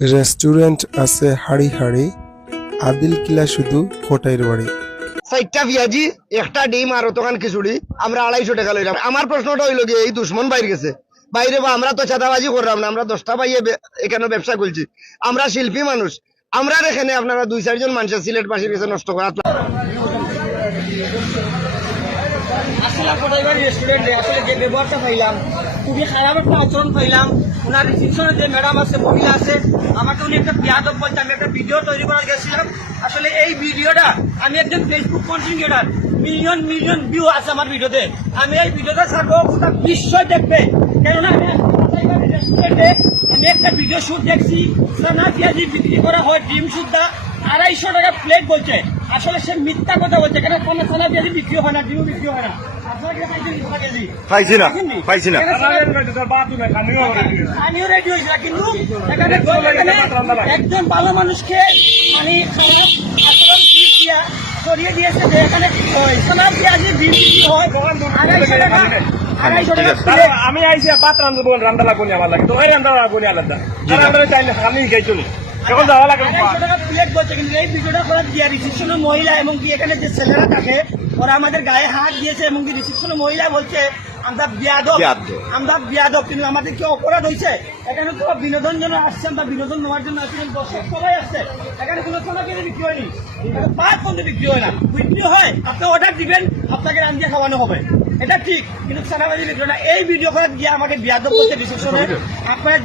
Restaurant আছে হাড়ি হাড়ি, আদিল কিলা শুধু খোটাইর বাড়ি। 4টা পেঁয়াজি, একটা ডিম আর অতখান খিচুড়ি, আমরা 250 টাকা লইলাম। আমার প্রশ্নটা হইল গিয়ে এই দুশ্মন বাইরে গেছে, বাইরে বা আমরা তো চাঁদাবাজি করলাম না, আমরা 10টা পাইয়ে এখানে ব্যবসা করছি। আমরা শিল্পী মানুষ, আমরা এখানে আপনারা 2-4 জন মানুষের সিলেট বাসীর কাছে নষ্ট করা। আসলে কোটাইবার রেস্টুরেন্টে আসলে যে ব্যবহারটা পাইলাম, খুবই খারাপ একটা আচরণ পাইলাম। ওনার রিসিপশনে যে ম্যাডাম আছে, মহিলা আছে, আমাকে উনি একটা বিয়াদব বলতে আমি একটা ভিডিও তৈরি করার গেছিলাম। আসলে এই ভিডিওটা আমি একজন Facebook content creator, million million view আছে আমার ভিডিওতে। আমি এই ভিডিওটা ছাড়বো, গোটা বিশ্ব দেখবে। কেননা আমি রেস্টুরেন্টে আমি একটা ভিডিও শুট দেখছি, সোনা পেঁয়াজি বিক্রি করা হয় ডিম সুদ্ধা 250 টাকা প্লেট বলছে। আসলে সে মিথ্যা কথা বলছে, কেন কোনো সোনা পেঁয়াজি বিক্রি হয় না, ডিমও বিক্রি হয় না। পাইছি না। আমিও রেডি হয়েছিল, কিন্তু এখানে একজন ভালো মানুষকে মানে আচরণ দিয়া সরিয়ে দিয়েছে যে এখানে সোনা পেঁয়াজি বিক্রি হয় 250 টাকা। 250 টাকা আমি আইসি ভাত রান্ধবো, রান্না লাগবো আমার লাগে, তো ওই রান্না লাগবো আলাদা চাইলে আমি খাই চলি এখন যাওয়া লাগে। 250 টাকা প্লেট বলছে, কিন্তু এই ভিডিওটা করে দিয়া রিসিপশনের মহিলা এবং কি এখানে যে ছেলেরা থাকে ওরা আমাদের গায়ে হাত দিয়েছে, এবং কি রিসিপশনের মহিলা বলছে আমরা বিয়াদব, কিন্তু আমাদের কি অপরাধ হয়েছে? এখানে তো বিনোদন জন্য আসছেন বা বিনোদন নেওয়ার জন্য আসছেন, দর্শক সবাই আসছে। এখানে কোনো সোনা কিনে বিক্রি হয়নি, পাঁচ পর্যন্ত বিক্রি হয় না। বিক্রি হয় আপনি অর্ডার দিবেন, আপনাকে রান্ধিয়ে খাওয়ানো হবে, এটা ঠিক, কিন্তু সোনাবাজি বিক্রি হয় না। এই ভিডিও করে দিয়ে আমাকে বিয়াদব করছে রিসিপশনে। আপনার